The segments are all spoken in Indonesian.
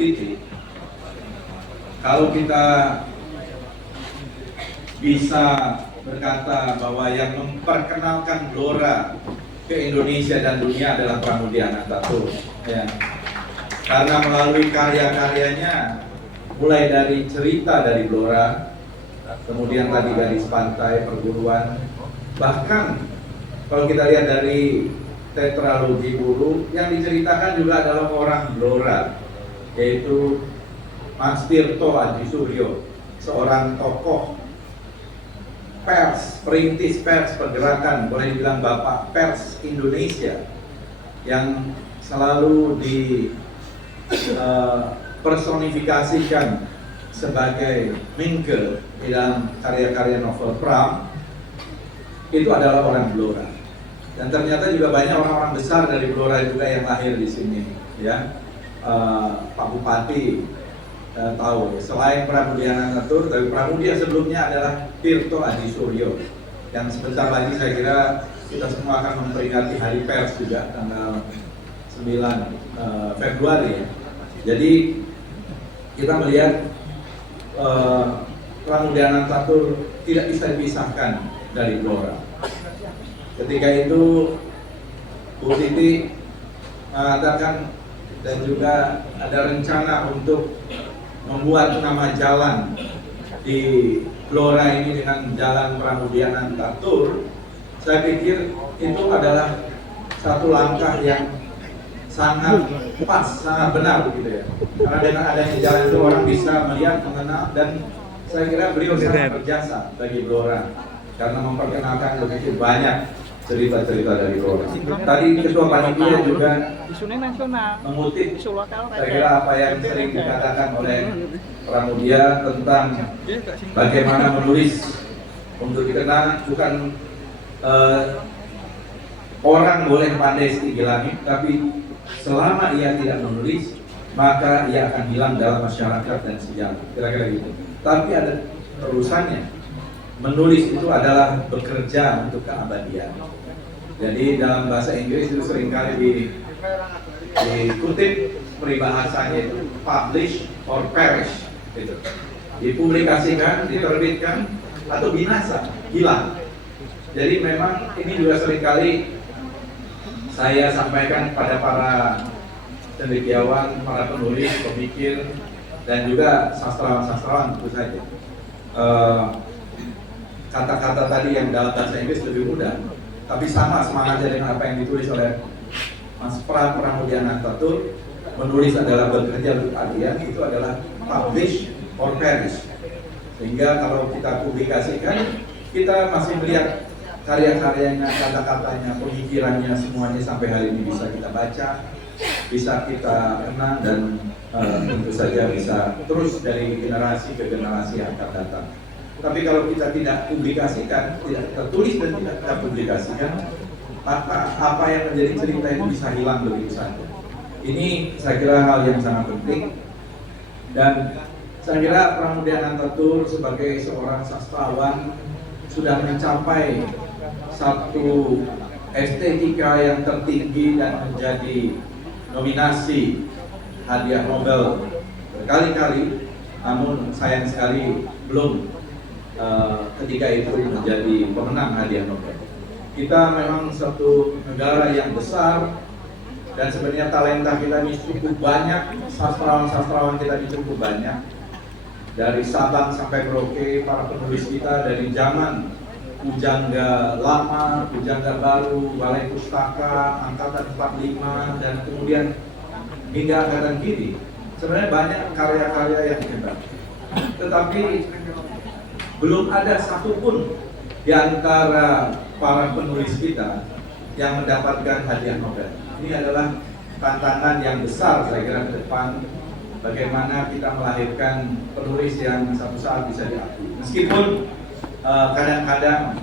titik, kalau kita bisa berkata bahwa yang memperkenalkan Blora ke Indonesia dan dunia adalah Pramudia Anantatur, ya. Karena melalui karya-karyanya, mulai dari cerita dari Blora, kemudian tadi garis pantai, perguruan, bahkan kalau kita lihat dari tetralogi Buru, yang diceritakan juga adalah orang Blora, yaitu Mas Tirto Adji Suryo, seorang tokoh pers, perintis pers pergerakan, boleh dibilang bapak pers Indonesia, yang selalu dipersonifikasikan sebagai Minke di dalam karya-karya novel Pram. Itu adalah orang Blora, dan ternyata juga banyak orang-orang besar dari Blora juga yang lahir di sini, ya. Pak Bupati tahu, selain Pramudia Anantatur, tapi Pramudia sebelumnya adalah Tirto Adji Suryo, yang sebentar lagi saya kira kita semua akan memperingati Hari Pers juga tanggal 9 Februari, ya. Jadi kita melihat Pramudia Anantatur tidak bisa dipisahkan dari Blora. Ketika itu Bu Titi mengatakan dan juga ada rencana untuk membuat nama jalan di Blora ini dengan Jalan Pramudia Anantatur. Saya pikir itu adalah satu langkah yang sangat pas, sangat benar begitu, ya. Karena dengan adanya jalan itu orang bisa melihat, mengenal, dan saya kira beliau sangat berjasa bagi Blora karena memperkenalkan begitu banyak cerita-cerita dari Blora. Tadi Ketua Panitia juga mengutip, saya kira apa yang sering dikatakan oleh Pramudia tentang bagaimana menulis untuk dikenal bukan orang boleh pandai setinggi langit, tapi selama ia tidak menulis maka ia akan hilang dalam masyarakat dan sejarah, kira-kira gitu. Tapi ada terusannya, menulis itu adalah bekerja untuk keabadian. Jadi dalam bahasa Inggris itu seringkali dikutip peribahasanya itu publish or perish, gitu. Dipublikasikan, diterbitkan, atau binasa, hilang. Jadi memang ini juga seringkali saya sampaikan pada para cendekiawan, para penulis, pemikir, dan juga sastrawan-sastrawan tentu saja. Kata-kata tadi yang dalam bahasa Inggris lebih mudah, tapi sama semangatnya dengan apa yang ditulis oleh Mas Pramudia Anantatur. Menulis adalah bekerja untuk keabadian, itu adalah publish or perish. Sehingga kalau kita publikasikan, kita masih melihat karya-karyanya, kata-katanya, pemikirannya, semuanya sampai hari ini bisa kita baca, bisa kita kenang, dan tentu saja bisa terus dari generasi ke generasi yang akan datang. Tapi kalau kita tidak publikasikan, tidak kita tulis dan tidak kita publikasikan, maka apa yang menjadi cerita itu bisa hilang begitu saja. Ini saya kira hal yang sangat penting, dan saya kira Pramudia Anantatur sebagai seorang sastrawan sudah mencapai satu estetika yang tertinggi dan menjadi nominasi hadiah Nobel berkali-kali, namun sayang sekali belum ketika itu menjadi pemenang hadiah Nobel. Kita memang satu negara yang besar, dan sebenarnya talenta kita ini cukup banyak, sastrawan-sastrawan kita ini cukup banyak. Dari Sabang sampai Merauke, para penulis kita dari zaman Pujangga Lama, Pujangga Baru, Balai Pustaka, Angkatan 45, dan kemudian hingga angkatan kini. Sebenarnya banyak karya-karya yang hebat. Tetapi belum ada satupun di antara para penulis kita yang mendapatkan hadiah Nobel. Ini adalah tantangan yang besar saya kira ke depan, bagaimana kita melahirkan penulis yang satu saat bisa diakui. Meskipun kadang-kadang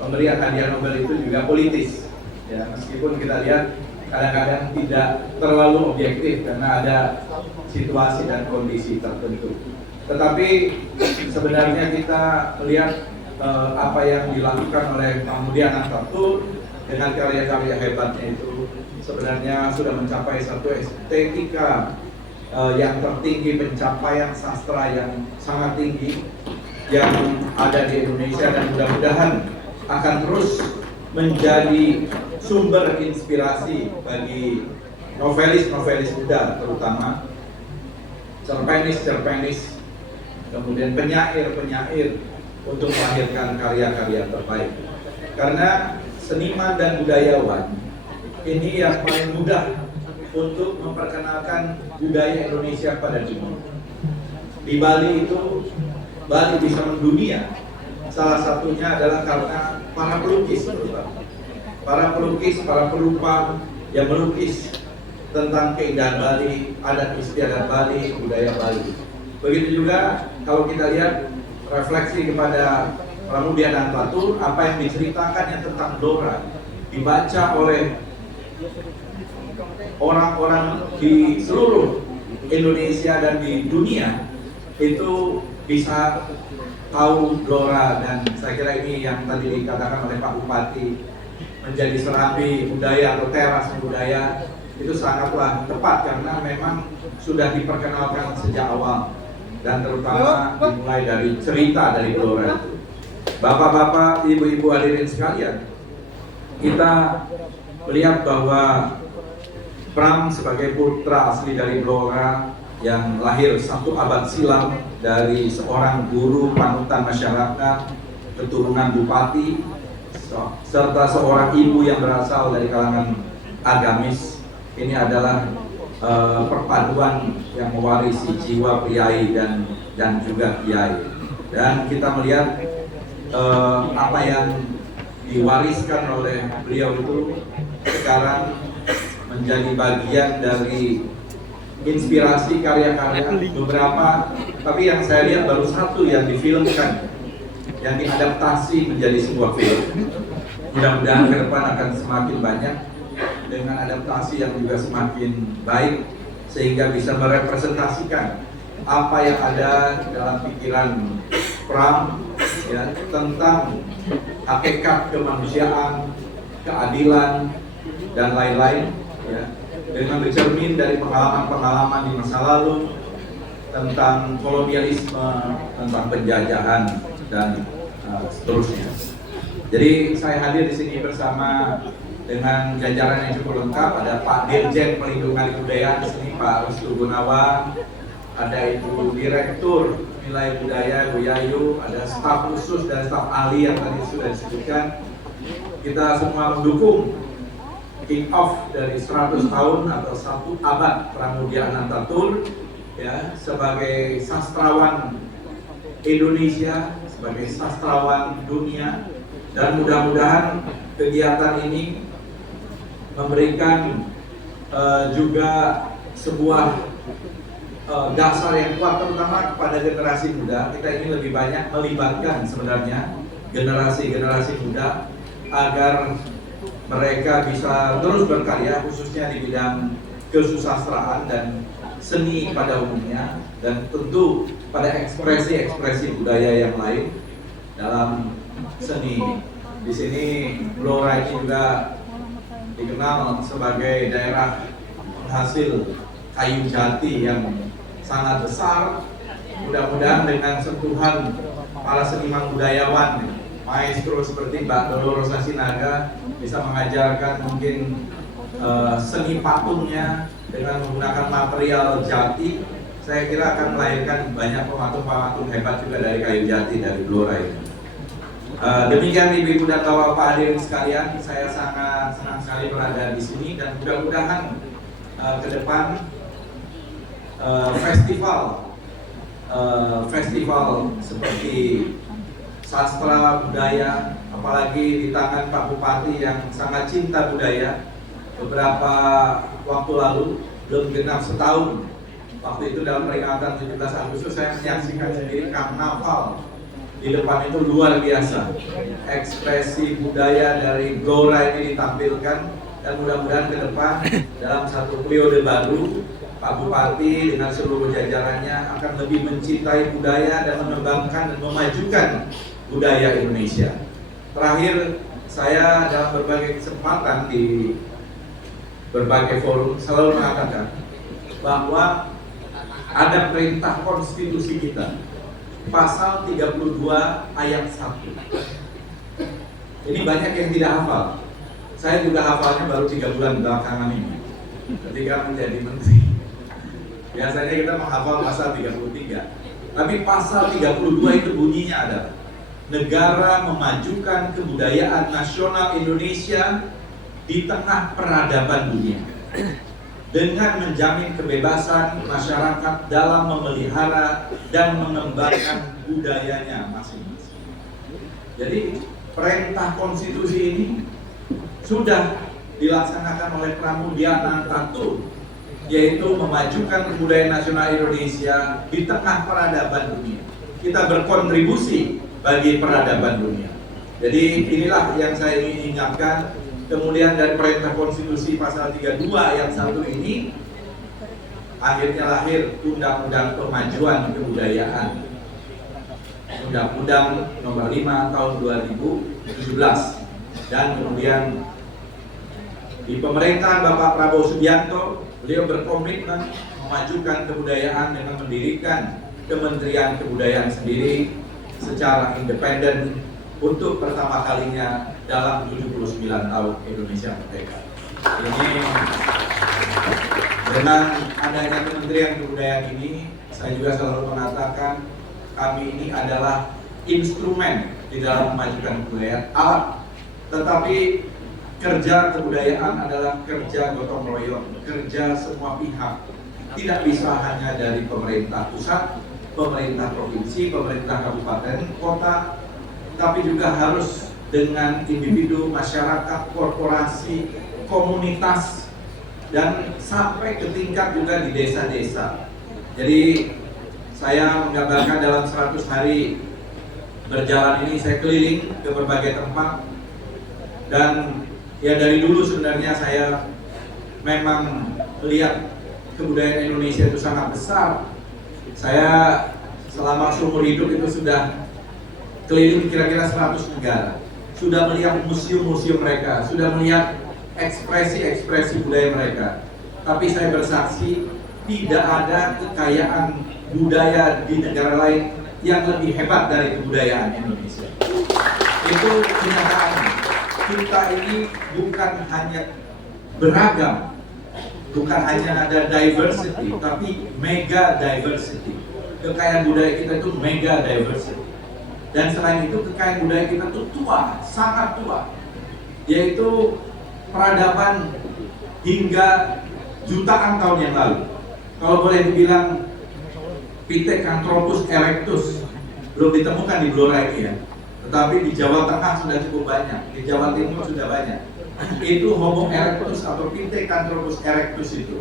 pemberian hadiah Nobel itu juga politis, ya, meskipun kita lihat kadang-kadang tidak terlalu objektif karena ada situasi dan kondisi tertentu. Tetapi sebenarnya kita melihat apa yang dilakukan oleh Pramudia Anantatur dengan karya-karya hebatnya itu sebenarnya sudah mencapai satu estetika yang tertinggi, pencapaian sastra yang sangat tinggi yang ada di Indonesia, dan mudah-mudahan akan terus menjadi sumber inspirasi bagi novelis-novelis muda, terutama cerpenis-cerpenis, kemudian penyair-penyair, untuk melahirkan karya-karya terbaik. Karena seniman dan budayawan ini yang paling mudah untuk memperkenalkan budaya Indonesia pada dunia. Di Bali itu, Bali bisa mendunia, salah satunya adalah karena para pelukis, para perupa yang melukis tentang keindahan Bali, adat istiadat Bali, budaya Bali. Begitu juga kalau kita lihat refleksi kepada Pramudia Anantatur, apa yang diceritakannya tentang Blora dibaca oleh orang-orang di seluruh Indonesia dan di dunia, itu bisa tahu Blora. Dan saya kira ini yang tadi dikatakan oleh Pak Bupati, menjadi serambi budaya atau teras budaya, itu sangatlah tepat karena memang sudah diperkenalkan sejak awal, dan terutama dimulai dari cerita dari Blora itu. Bapak-bapak, ibu-ibu hadirin sekalian, kita melihat bahwa Pram sebagai putra asli dari Blora yang lahir 1 abad silam dari seorang guru panutan masyarakat keturunan bupati, serta seorang ibu yang berasal dari kalangan agamis. Ini adalah perpaduan yang mewarisi jiwa priai dan juga kiai. Dan kita melihat apa yang diwariskan oleh beliau itu sekarang menjadi bagian dari inspirasi karya-karya beberapa, tapi yang saya lihat baru 1 yang difilmkan, yang diadaptasi menjadi sebuah film. Mudah-mudahan ke depan akan semakin banyak dengan adaptasi yang juga semakin baik, sehingga bisa merepresentasikan apa yang ada dalam pikiran Pram, ya, tentang hakikat kemanusiaan, keadilan, dan lain-lain, ya, dengan bercermin dari pengalaman-pengalaman di masa lalu tentang kolonialisme, tentang penjajahan, dan seterusnya. Jadi saya hadir di sini bersama dengan jajaran yang cukup lengkap. Ada Pak Dirjen Pelindungan Kebudayaan di sini, Pak Restu Gunawan, ada Ibu Direktur Nilai Budaya Bu Yayu, ada staf khusus dan staf ahli yang tadi sudah disebutkan. Kita semua mendukung kick off dari 100 tahun atau 1 abad Pramudia Anantatur, ya, sebagai sastrawan Indonesia, sebagai sastrawan dunia. Dan mudah-mudahan kegiatan ini memberikan juga sebuah dasar yang kuat, terutama kepada generasi muda. Kita ingin lebih banyak melibatkan sebenarnya generasi-generasi muda agar mereka bisa terus berkarya, khususnya di bidang kesusastraan dan seni pada umumnya, dan tentu pada ekspresi-ekspresi budaya yang lain dalam seni. Di sini Blora ini juga dikenal sebagai daerah penghasil kayu jati yang sangat besar. Mudah-mudahan dengan sentuhan para seniman budayawan, maestro seperti Mbak Dolores Sinaga, bisa mengajarkan mungkin seni patungnya dengan menggunakan material jati. Saya kira akan melahirkan banyak pematung-pematung hebat juga dari kayu jati dari Blora ini. Demikian ibu-ibu dan bapak hadirin sekalian, saya sangat senang sekali berada di sini, dan mudah-mudahan ke depan festival seperti sastra budaya, apalagi di tangan Pak Bupati yang sangat cinta budaya. Beberapa waktu lalu, belum genap setahun, waktu itu dalam peringatan 17 Agustus saya menyaksikan sendiri karnaval. Di depan itu luar biasa, ekspresi budaya dari Blora ini ditampilkan, dan mudah-mudahan ke depan dalam satu periode baru Pak Bupati dengan seluruh jajarannya akan lebih mencintai budaya dan mengembangkan dan memajukan budaya Indonesia. Terakhir, saya dalam berbagai kesempatan di berbagai forum selalu mengatakan bahwa ada perintah konstitusi kita, pasal 32 ayat 1. Ini banyak yang tidak hafal. Saya juga hafalnya baru 3 bulan belakangan ini, ketika menjadi menteri. Biasanya kita menghafal pasal 33. Tapi pasal 32 itu bunyinya adalah negara memajukan kebudayaan nasional Indonesia di tengah peradaban dunia dengan menjamin kebebasan masyarakat dalam memelihara dan mengembangkan budayanya masing-masing. Jadi perintah konstitusi ini sudah dilaksanakan oleh Pramudia Anantatur, yaitu memajukan kebudayaan nasional Indonesia di tengah peradaban dunia. Kita berkontribusi bagi peradaban dunia. Jadi inilah yang saya ingin ingatkan. Kemudian dari perintah konstitusi pasal 32 ayat 1 ini akhirnya lahir Undang-Undang Pemajuan Kebudayaan, Undang-Undang Nomor 5 Tahun 2017. Dan kemudian di pemerintahan Bapak Prabowo Subianto, beliau berkomitmen memajukan kebudayaan dengan mendirikan Kementerian Kebudayaan sendiri secara independen untuk pertama kalinya dalam 79 tahun Indonesia merdeka. Ini dengan adanya Kementerian Kebudayaan ini, saya juga selalu mengatakan kami ini adalah instrumen di dalam memajukan kebudayaan, alat. Tetapi kerja kebudayaan adalah kerja gotong royong, kerja semua pihak. Tidak bisa hanya dari pemerintah pusat, pemerintah provinsi, pemerintah kabupaten, kota, tapi juga harus dengan individu, masyarakat, korporasi, komunitas, dan sampai ke tingkat juga di desa-desa. Jadi saya menggambarkan dalam 100 hari berjalan ini saya keliling ke berbagai tempat, dan ya dari dulu sebenarnya saya memang melihat kebudayaan Indonesia itu sangat besar. Saya selama seumur hidup itu sudah keliling kira-kira 100 negara, sudah melihat museum-museum mereka, sudah melihat ekspresi-ekspresi budaya mereka. Tapi saya bersaksi tidak ada kekayaan budaya di negara lain yang lebih hebat dari kebudayaan Indonesia. Itu kenyataannya. Kita ini bukan hanya beragam, bukan hanya ada diversity, tapi mega diversity. Kekayaan budaya kita itu mega diversity. Dan selain itu kekayaan budaya kita itu tua, sangat tua, yaitu peradaban hingga jutaan tahun yang lalu. Kalau boleh dibilang Pithecanthropus erectus belum ditemukan di Blora ini ya, tetapi di Jawa Tengah sudah cukup banyak, di Jawa Timur sudah banyak. Itu Homo erectus atau Pithecanthropus erectus itu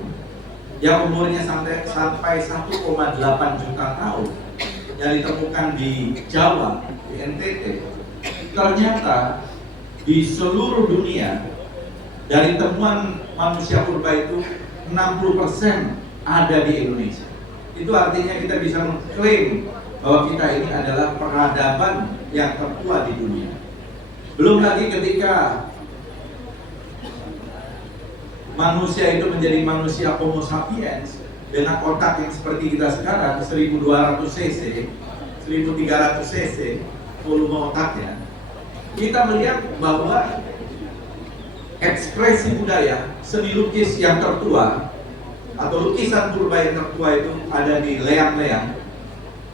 yang umurnya sampai 1,8 juta tahun, yang ditemukan di Jawa, di NTT. Ternyata di seluruh dunia dari temuan manusia purba itu 60% ada di Indonesia. Itu artinya kita bisa mengklaim bahwa kita ini adalah peradaban yang tertua di dunia. Belum lagi ketika manusia itu menjadi manusia Homo sapiens dengan otak yang seperti kita sekarang, 1200 cc, 1300 cc volume otaknya, kita melihat bahwa ekspresi budaya, seni lukis yang tertua atau lukisan purba yang tertua itu ada di Leang-Leang.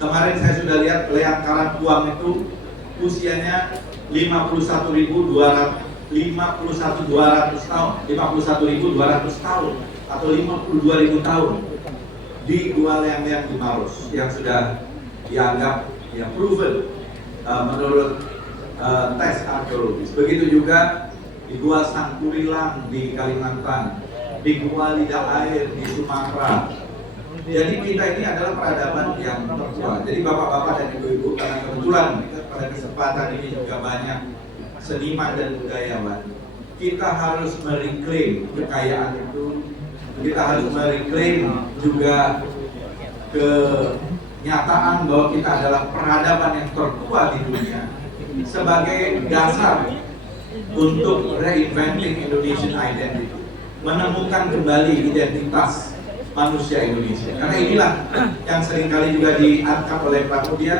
Kemarin saya sudah lihat Leang Karangkuang itu usianya 51.200 tahun, 51.200 tahun atau 52.000 tahun di Gua Leang-Leang di Maros yang sudah dianggap ya proven menurut tes arkeologis. Begitu juga di Gua Sangkurilang di Kalimantan, di Gua Lidah Air di Sumatera. Jadi kita ini adalah peradaban yang tertua. Jadi bapak-bapak dan ibu-ibu, karena kebetulan pada kesempatan ini juga banyak seniman dan budayawan, kita harus mereklaim kekayaan itu. Kita harus mereklaim juga kenyataan bahwa kita adalah peradaban yang tertua di dunia sebagai dasar untuk reinventing Indonesian identity, menemukan kembali identitas manusia Indonesia. Karena inilah yang seringkali juga diangkat oleh Pramudia,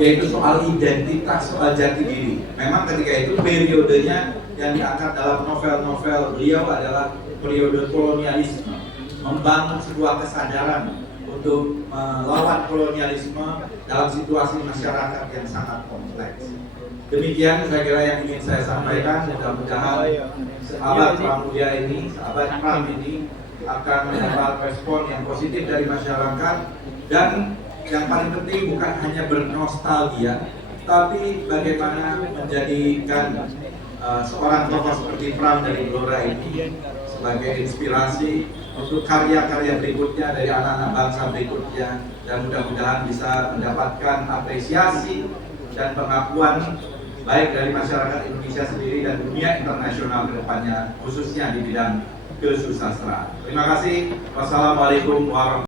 yaitu soal identitas, soal jati diri. Memang ketika itu periodenya yang diangkat dalam novel-novel beliau adalah periode kolonialisme, membangun sebuah kesadaran untuk melawan kolonialisme dalam situasi masyarakat yang sangat kompleks. Demikian saya kira yang ingin saya sampaikan. Mudah-mudahan sahabat Pramudia ini, sahabat Pram ini akan mendapat respon yang positif dari masyarakat, dan yang paling penting bukan hanya bernostalgia, tapi bagaimana menjadikan seorang tokoh seperti Pram dari Blora ini sebagai inspirasi untuk karya-karya berikutnya dari anak-anak bangsa berikutnya, dan mudah-mudahan bisa mendapatkan apresiasi dan pengakuan baik dari masyarakat Indonesia sendiri dan dunia internasional ke depannya, khususnya di bidang kesusastraan. Terima kasih. Wassalamualaikum warahmatullahi wabarakatuh.